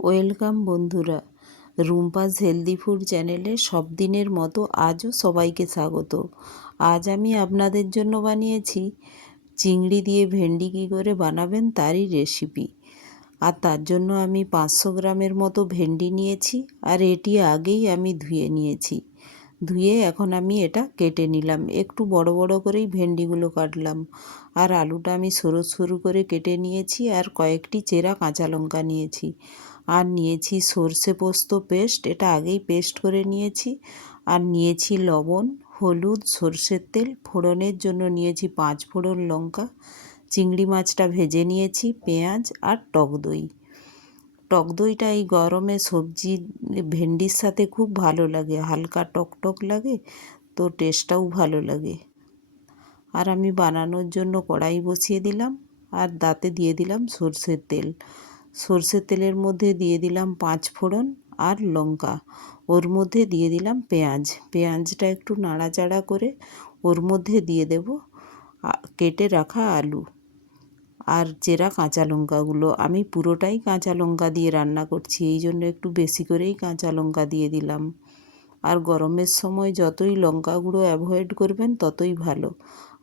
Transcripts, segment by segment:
Welcome বন্ধুরা, Rumpa's healthy food চ্যানেলে সব দিনের মতো আজও সবাইকে স্বাগত। আজ আমি আপনাদের জন্য বানিয়েছি চিংড়ি দিয়ে ভেন্ডি কী করে বানাবেন তারই রেসিপি। আর তার জন্য আমি 500 গ্রামের মতো ভেন্ডি নিয়েছি, আর এটি আগেই আমি ধুয়ে নিয়েছি। ধুয়ে এখন আমি এটা কেটে নিলাম, একটু বড় বড় করেই ভেন্ডিগুলো কাটলাম। আর আলুটা আমি সরু সরু করে কেটে নিয়েছি, আর কয়েকটি চেরা কাঁচা লঙ্কা নিয়েছি। আর নিয়েছি সর্ষে পোস্ত পেস্ট, এটা আগেই পেস্ট করে নিয়েছি। আর নিয়েছি লবণ, হলুদ, সর্ষের তেল, ফোড়নের জন্য নিয়েছি 5 ফোড়ন লঙ্কা। চিংড়ি মাছটা ভেজে নিয়েছি, পেঁয়াজ আর টক দই। টক দইটা এই গরমে সবজি ভেন্ডির সাথে খুব ভালো লাগে, হালকা টক টক লাগে, তো টেস্টটাও ভালো লাগে। আর আমি বানানোর জন্য কড়াই বসিয়ে দিলাম, আর তাতে দিয়ে দিলাম সর্ষের তেল। সর্ষের তেলের মধ্যে দিয়ে দিলাম 5 ফোড়ন আর লঙ্কা। ওর মধ্যে দিয়ে দিলাম পেঁয়াজ। পেঁয়াজটা একটু নাড়াচাড়া করে ওর মধ্যে দিয়ে দেব কেটে রাখা আলু আর চেরা কাঁচা লঙ্কাগুলো। আমি পুরোটাই কাঁচা লঙ্কা দিয়ে রান্না করছি, এই জন্য একটু বেশি করেই কাঁচা লঙ্কা দিয়ে দিলাম। আর গরমের সময় যতই লঙ্কা গুঁড়ো অ্যাভয়েড করবেন ততই ভালো।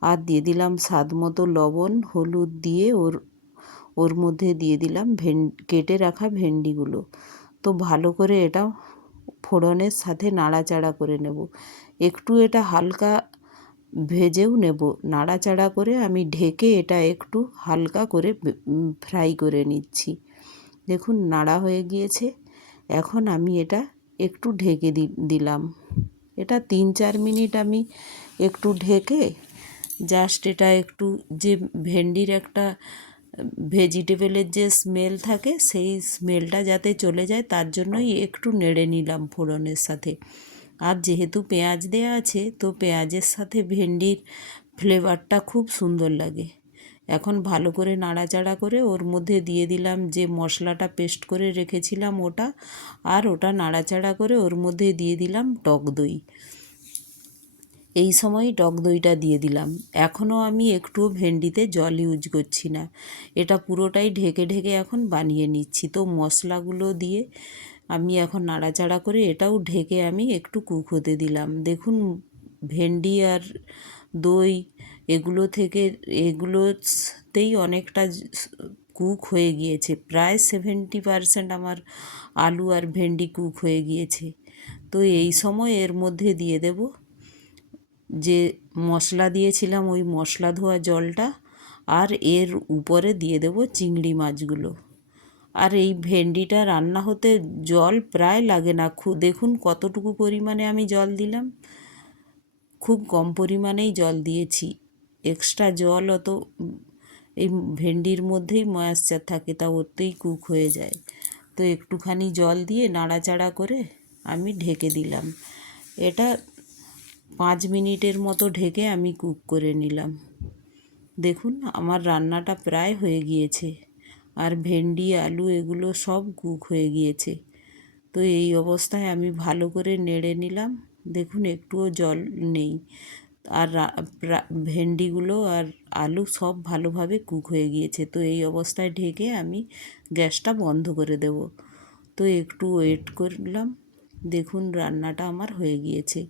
আর দিয়ে দিলাম স্বাদ মতো লবণ, হলুদ দিয়ে ওর মধ্যে দিয়ে দিলাম কেটে রাখা ভেন্ডিগুলো। তো ভালো করে এটা ফোড়নের সাথে নাড়াচাড়া করে নেব। একটু এটা হালকা ভেজেও নেব। নাড়াচাড়া করে আমি ঢেকে এটা একটু হালকা করে ফ্রাই করে নিচ্ছি। দেখুন নাড়া হয়ে গিয়েছে। এখন আমি এটা একটু ঢেকে দিলাম। এটা 3-4 মিনিট আমি একটু ঢেকে জাস্ট এটা একটু, যে ভেন্ডির একটা ভেজিটেবলের যে স্মেল থাকে সেই স্মেলটা যাতে চলে যায় তার জন্যই একটু নেড়ে নিলাম ফোড়নের সাথে। আর যেহেতু পেঁয়াজ দেওয়া আছে, তো পেঁয়াজের সাথে ভেন্ডির ফ্লেভারটা খুব সুন্দর লাগে। এখন ভালো করে নাড়াচাড়া করে ওর মধ্যে দিয়ে দিলাম যে মশলাটা পেস্ট করে রেখেছিলাম ওটা, আর ওটা নাড়াচাড়া করে ওর মধ্যে দিয়ে দিলাম টক দই। এই সময় টক দইটা দিয়ে দিলাম। এখনও আমি একটুও ভেন্ডিতে জল ইউজ করছি না, এটা পুরোটাই ঢেকে ঢেকে এখন বানিয়ে নিচ্ছি। তো মশলাগুলো দিয়ে আমি এখন নাড়াচাড়া করে এটাও ঢেকে আমি একটু কুক হতে দিলাম। দেখুন ভেন্ডি আর দই এগুলোতেই অনেকটা কুক হয়ে গিয়েছে, প্রায় 70% আমার আলু আর ভেন্ডি কুক হয়ে গিয়েছে। তো এই সময় এর মধ্যে দিয়ে দেব যে মশলা দিয়েছিলাম ওই মশলা ধোয়া জলটা, আর এর উপরে দিয়ে দেব চিংড়ি মাছগুলো। আর এই ভেন্ডিটা রান্না হতে জল প্রায় লাগে না। দেখুন কতটুকু পরিমাণে আমি জল দিলাম, খুব কম পরিমাণেই জল দিয়েছি। এক্সট্রা জল অত, এই ভেন্ডির মধ্যেই ময়েশ্চার থাকে, তা ওতেই কুক হয়ে যায়। তো একটুখানি জল দিয়ে নাড়াচাড়া করে আমি ঢেকে দিলাম। এটা 5 মিনিটের মতো ঢেকে আমি কুক করে নিলাম। দেখুন আমার রান্নাটা প্রায় হয়ে গিয়েছে, আর ভেন্ডি আলু এগুলো সব কুক হয়ে গিয়েছে। তো এই অবস্থায় আমি ভালো করে নেড়ে নিলাম। দেখুন একটুও জল নেই, আর ভেন্ডিগুলো আর আলু সব ভালোভাবে কুক হয়ে গিয়েছে। তো এই অবস্থায় ঢেকে আমি গ্যাসটা বন্ধ করে দেব। তো একটু ওয়েট করলাম। দেখুন রান্নাটা আমার হয়ে গিয়েছে।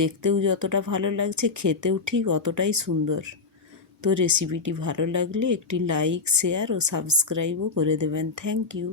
দেখতেও যতটা ভালো লাগছে, খেতেও ঠিক অতটাই সুন্দর। তো রেসিপিটি ভালো লাগলে একটি লাইক, শেয়ার ও সাবস্ক্রাইবও করে দেবেন। Thank you.